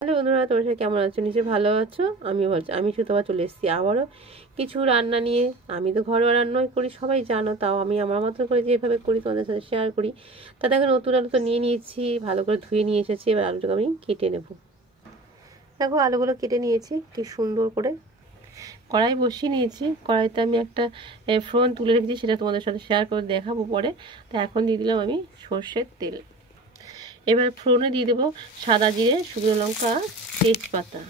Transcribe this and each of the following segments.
Hello বন্ধুরা, তোমার সাথে কেমন আছো? নিশ্চয়ই ভালো আছো। আমিও ভালো। আমি শুধু তোমার চলে এসেছি আবারও কিছু রান্না নিয়ে। আমি তো ঘরোয়া রান্নাই করি, সবাই জানো, তাও আমি আমার মতো করে যেভাবে করি তোমাদের সাথে শেয়ার করি। তা দেখো, নতুন আলু তো নিয়ে নিয়েছি, ভালো করে ধুয়ে নিয়ে এসেছি। এবার আলুটাকে আমি কেটে নেব। দেখো, আলুগুলো কেটে নিয়েছি কি সুন্দর করে। কড়াই বসিয়ে নিয়েছি। কড়াইতে আমি একটা ফোড়ন তুলে রেখেছি, সেটা তোমাদের সাথে শেয়ার করে দেখাবো পরে। তা এখন দিয়ে দিলাম আমি সর্ষের তেল। এবার ফোড়নে দিয়ে দেবো সাদা জিরে, শুকনো লঙ্কা, তেজপাতা।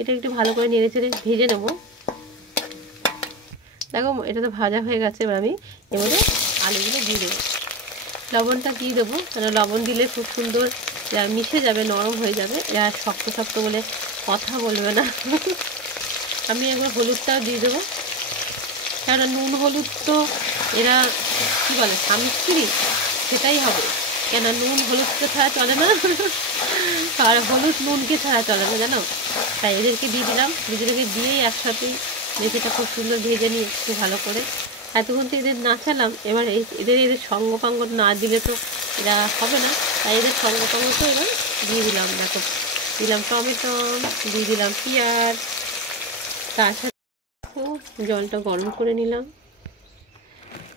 এটা একটু ভালো করে নেড়ে চেড়ে ভেজে নেব। দেখো, এটা তো ভাজা হয়ে গেছে। এবার আমি এবারে আলুগুলো দিয়ে দেবো। লবণটা দিয়ে দেবো, কারণ লবণ দিলে খুব সুন্দর মিশে যাবে, নরম হয়ে যাবে। এরা শক্ত শক্ত বলে কথা বলবে না। আমি একবার হলুদটাও দিয়ে দেবো, কারণ নুন হলুদ তো এরা কী বলে, স্বামী স্ত্রী, সেটাই হবে। কেন, নুন হলুদকে ছাড়া চলে না, আর হলুদ নুনকে ছাড়া চলে না, জানো। তাই এদেরকে দিয়ে দিলাম। দুজনকে দিয়েই একসাথেই মেথিটা খুব সুন্দর ভেজে নিই একটু ভালো করে। এতক্ষণ তো এদের নাচালাম, এবার এদের সঙ্গপাঙ্গ না দিলে তো এরা হবে না। তাই এদের সঙ্গপাঙ্গ তো এবার দিয়ে দিলাম। দেখো, দিলাম টমেটো, দিয়ে দিলাম পেঁয়াজ, তার সাথে জলটা গরম করে নিলাম।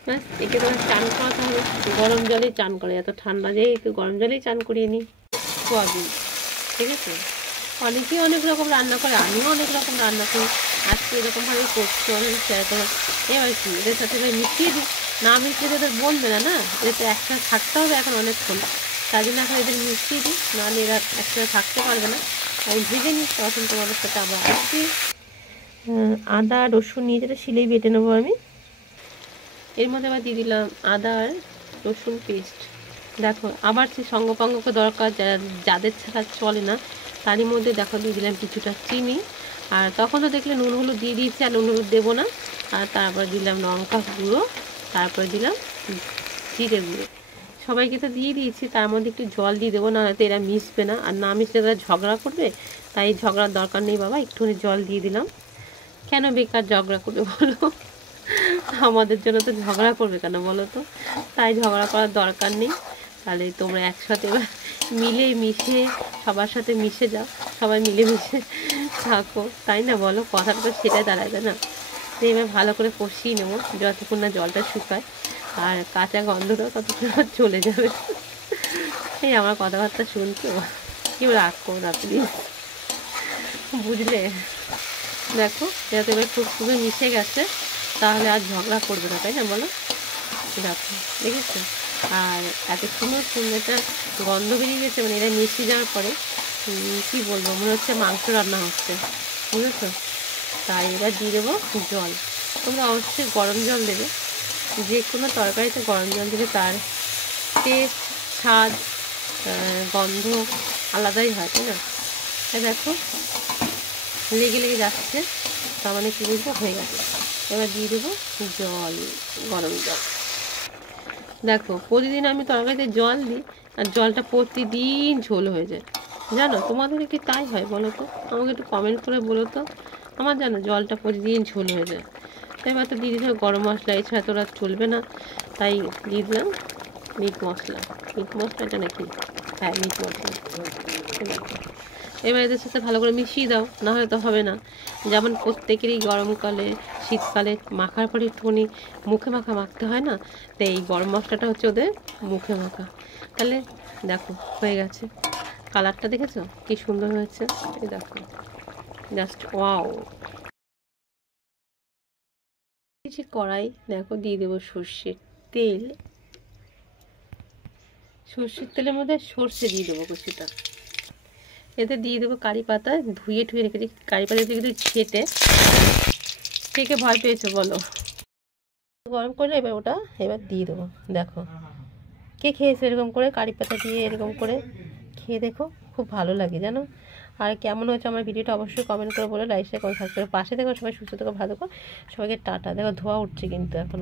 ব্যাস, একে তো চান করাতে হবে। গরম জলেই চান করে, এত ঠান্ডা যেয়ে একটু গরম জলেই চান করিয়ে নিই। সোয়াবিন, ঠিক আছে। অনেকেই অনেক রকম রান্না করে, আমিও অনেক রকম রান্না করি। আজকে এরকমভাবে করছি, অনেক শেয়ার করো। এবার কি, এদের সাথে এবার মিশিয়ে দিই। না মিশিয়ে এদের বলবে না, না এদের তো একসাথে থাকতে হবে এখন অনেকক্ষণ। তাই জন্য এখন এদের মিশিয়ে দিই, নাহলে এরা একসাথে থাকতে পারবে না। আমি ভেজে নিই, তখন তোমাদের সাথে আবার আসছি। আদা রসুন নিয়ে যেটা শিলেই বেটে নেবো আমি। এর মধ্যে আবার দিয়ে দিলাম আদা আর রসুন পেস্ট। দেখো, আবার সে সঙ্গপাঙ্গকে দরকার, যাদের ছাড়া চলে না, তারই মধ্যে দেখো দিয়ে দিলাম কিছুটা চিনি। আর তখনও দেখলে নুন হলুদ দিয়ে দিয়েছি, আর নুন হলুদ দেবো না। আর তারপর দিলাম লঙ্কা গুঁড়ো, তারপরে দিলাম জিরে গুঁড়ো। সবাইকে তো দিয়ে দিয়েছি, তার মধ্যে একটু জল দিয়ে দেবো, না হয়তো এরা মিশবে না। আর না মিশলে তারা ঝগড়া করবে, তাই ঝগড়ার দরকার নেই বাবা, একটুখানি জল দিয়ে দিলাম। কেন বেকার ঝগড়া করবে বলো, আমাদের জন্য তো ঝগড়া করবে কেন বলো তো। তাই ঝগড়া করার দরকার নেই। তাহলে তোমরা একসাথে মিলে মিশে সবার সাথে মিশে যাও, সবাই মিলে মিশে থাকো, তাই না বলো। কথাটা তো সেটাই দাঁড়ায়, তাই না। তো এবার ভালো করে কষিয়ে নেবো যতক্ষণ না জলটা শুকায়, আর কাঁচা গন্ধটাও ততক্ষণ চলে যাবে। এই আমার কথাবার্তা শুনছো, কেউ রাগ করো না প্লিজ, বুঝলে। দেখো, যাতে এবার খুব সুন্দর মিশে গেছে, তাহলে আর ঝগড়া করবে না, তাই না বলো। দেখো, দেখেছো, আর এত সুন্দর সুন্দর একটা গন্ধ বেরিয়ে গেছে, মানে এটা মিশে যাওয়ার পরে কী বলবো, মনে হচ্ছে মাংস রান্না হচ্ছে, বুঝেছো। তাই এবার দিয়ে দেবো জল। তোমরা অবশ্যই গরম জল দেবে, যে কোনো তরকারিতে গরম জল দিলে তার টেস্ট, স্বাদ, গন্ধ আলাদাই হয়, তাই না। দেখো, লেগে লেগে যাচ্ছে, তার মানে কী বলবো, হয়ে গেছে। এবার দিয়ে দেবো জল, গরম জল। দেখো, প্রতিদিন আমি তরকারিতে জল দিই, আর জলটা প্রতিদিন ঝোল হয়ে যায়, জানো। তোমাদের কি তাই হয় বলো তো, আমাকে একটু কমেন্ট করে বলো তো। আমার জানো জলটা প্রতিদিন ঝোল হয়ে যায়। তাই এবার তো দিয়ে দিতে হবে গরম মশলা, এছাড়া তো ওরা চলবে না। তাই দিয়ে দিলাম মিট মশলা। মিট মশলাটা নাকি, হ্যাঁ মিট মশলা। এবার এদের সাথে ভালো করে মিশিয়ে দাও, না হলে তো হবে না। যেমন প্রত্যেকেরই গরমকালে শীতকালে মাখার পরে একটুখানি মুখে মাখা মাখতে হয় না, তো এই গরম মশলাটা হচ্ছে ওদের মুখে মাখা। তাহলে দেখো হয়ে গেছে। কালারটা দেখেছো কি সুন্দর হয়েছে, এই দেখো, জাস্ট ওয়াও। কিছু কড়াই, দেখো দিয়ে দেবো সর্ষের তেল। সর্ষের তেলের মধ্যে সর্ষে দিয়ে দেবো কিছুটা। এতে দিয়ে দেবো কারি পাতা, ধুয়ে ঠুয়ে রেখেছি। কারি পাতা দিয়ে কিন্তু ছেটে, কে কে ভয় পেয়েছো বলো। গরম করলে এবার ওটা এবার দিয়ে দেবো। দেখো, কে খেয়েছো এরকম করে কারি পাতা দিয়ে, এরকম করে খেয়ে দেখো, খুব ভালো লাগে জানো। আর কেমন হয়েছে আমার ভিডিওটা অবশ্যই কমেন্ট করে বলে, লাইক শেয়ার করে সাবস্ক্রাইব করে পাশে দেখো। সবাই সুস্থ থেকো, ভালো থেকো, সবাইকে টাটা। দেখো ধোয়া উঠছে কিন্তু এখন।